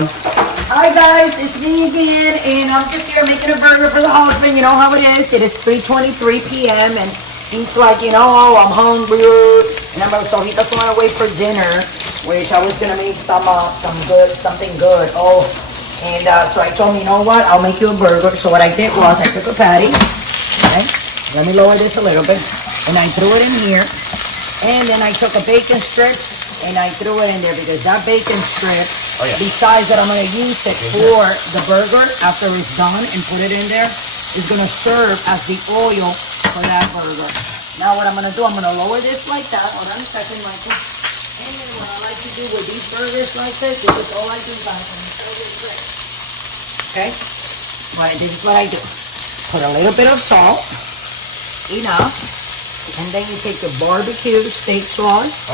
everyone. Hi guys, it's me again, and I'm just here making a burger for the husband. You know how it is. It is 3:23 p.m. and he's like, oh, I'm hungry, and so he doesn't want to wait for dinner, which I was gonna make something good. Oh, and so I told him, you know what? I'll make you a burger. So what I did was I took a patty. Okay, let me lower this a little bit, and I threw it in here, and then I took a bacon strip and I threw it in there because that bacon strip. Besides that, I'm going to use it for the burger after it's done and put it in there. It's going to serve as the oil for that burger. Now what I'm going to do, I'm going to lower this like that. Hold on a second, Michael. And then what I like to do with these burgers like this is all I do, guys. Let me show you a trick. Okay? This is what I do. Put a little bit of salt. Enough. And then you take your barbecue steak sauce.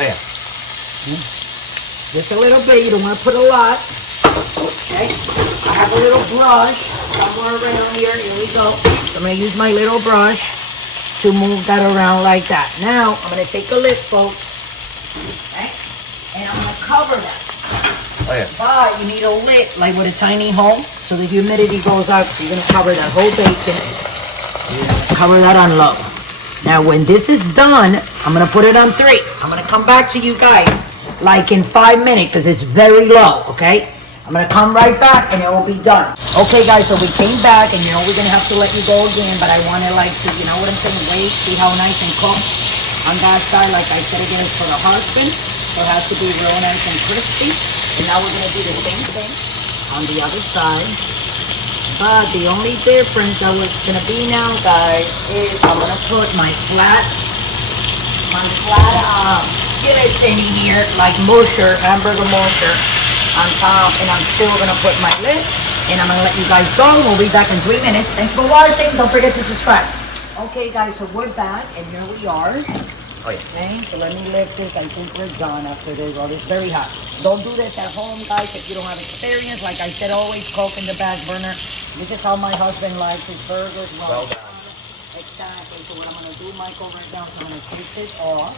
Just a little bit, you don't want to put a lot. Okay, I have a little brush somewhere around here. Here we go. So I'm going to use my little brush to move that around like that. Now, I'm going to take a lid, folks. Okay, and I'm going to cover that. But you need a lid, like with a tiny hole, so the humidity goes out. So you're going to cover that whole bacon. Cover that on low. Now, when this is done, I'm going to put it on 3. I'm going to come back to you guys. Like in 5 minutes, because it's very low, okay? I'm going to come right back and it will be done. Okay, guys, so we came back and, we're going to have to let you go again, but I want to you know what I'm saying, wait, see how nice and cooked on that side. Like I said again, it's for the husband, so it has to be real nice and crispy. And now we're going to do the same thing on the other side. But the only difference that was going to be now, guys, is I'm going to put my flat skillet in here, like hamburger musher on top, and I'm still gonna put my lid, and I'm gonna let you guys go. We'll be back in 3 minutes. Thanks for watching. Don't forget to subscribe. Okay, guys, so we're back, and here we are. Okay, so let me lift this. I think we're done after this. Well, it's very hot. Don't do this at home, guys, if you don't have experience. Like I said, always cook in the back burner. This is how my husband likes his burgers. Well done. Exactly. So what I'm gonna do, Michael, right now, so I'm gonna take this off.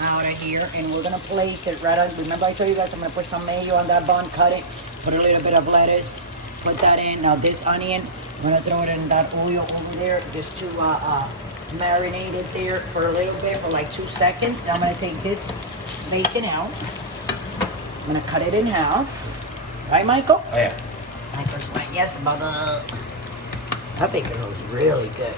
Out of here, and we're gonna place it right on. Remember I told you guys I'm gonna put some mayo on that bun, cut it, put a little bit of lettuce, put that in. Now this onion, I'm gonna throw it in that oil over there just to marinate it there for a little bit, for like 2 seconds. Now I'm gonna take this bacon out. I'm gonna cut it in half. Right, Michael? Michael's like, yes, but that bacon looks really good.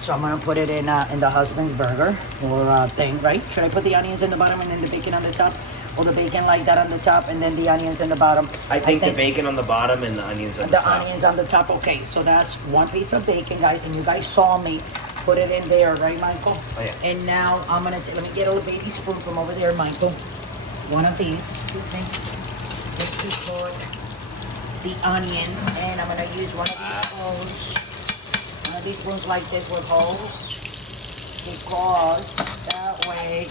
So I'm gonna put it in the husband's burger or thing, right? Should I put the onions in the bottom and then the bacon on the top, or the bacon like that on the top and then the onions in the bottom? I think the bacon on the bottom and the onions on the top. The onions on the top. Okay, so that's 1 piece of bacon, guys, and you guys saw me put it in there, right, Michael? And now I'm gonna let me get a little baby spoon from over there, Michael. One of these, excuse me, just to put the onions, and I'm gonna use one of these bowls. These ones like this with holes, because that way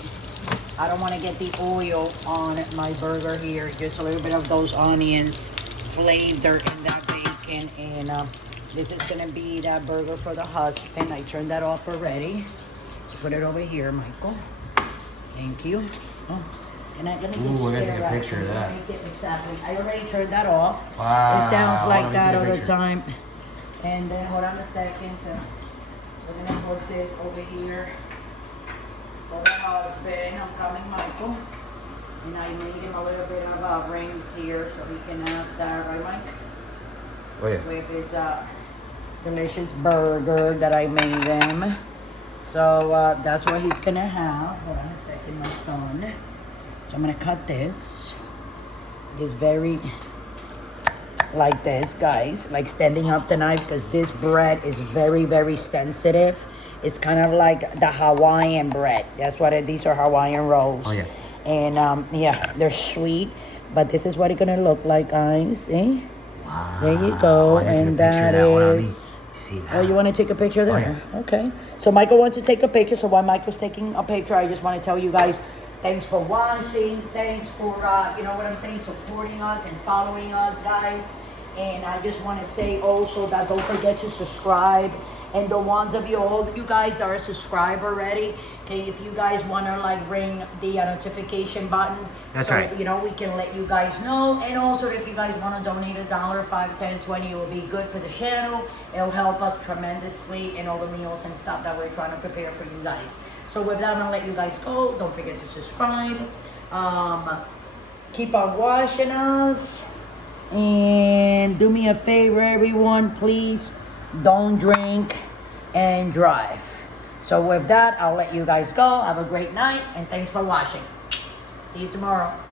I don't want to get the oil on my burger here. Just a little bit of those onions flavor in that bacon, and this is going to be that burger for the husband. I turned that off already. Let's put it over here, Michael. Thank you. And I'm gonna we're gonna take a picture of that. Exactly. I already turned that off. Wow. It sounds like that all the time. And then hold on a second. We're gonna put this over here for the husband. I'm coming, Michael. And I made him a little bit of rings here so he can have that, right, Mike? With his delicious burger that I made him. So that's what he's gonna have. Hold on a second, my son. So I'm gonna cut this. Just very like this, guys, like standing up the knife, because this bread is very, very sensitive. It's kind of like the Hawaiian bread. That's what these are, Hawaiian rolls. And they're sweet, but this is what it's gonna look like, guys. See? Wow. There you go. And that is. See that? Oh, you want to take a picture there? Okay. So Michael wants to take a picture. So while Michael's taking a picture, I just want to tell you guys, thanks for watching. Thanks for you know what I'm saying, supporting us and following us, guys. And I just want to say also that don't forget to subscribe And the ones of you, all you guys that are subscribed already, okay, if you guys want to like ring the notification button, That's so, right. you know, we can let you guys know. And also, if you guys want to donate $1, $5, $10, $20, it will be good for the channel. It'll help us tremendously in all the meals and stuff that we're trying to prepare for you guys. So with that, I'm gonna let you guys go. Don't forget to subscribe. Keep on watching us. And do me a favor, everyone, please don't drink and drive. So with that, I'll let you guys go. Have a great night, and thanks for watching. See you tomorrow.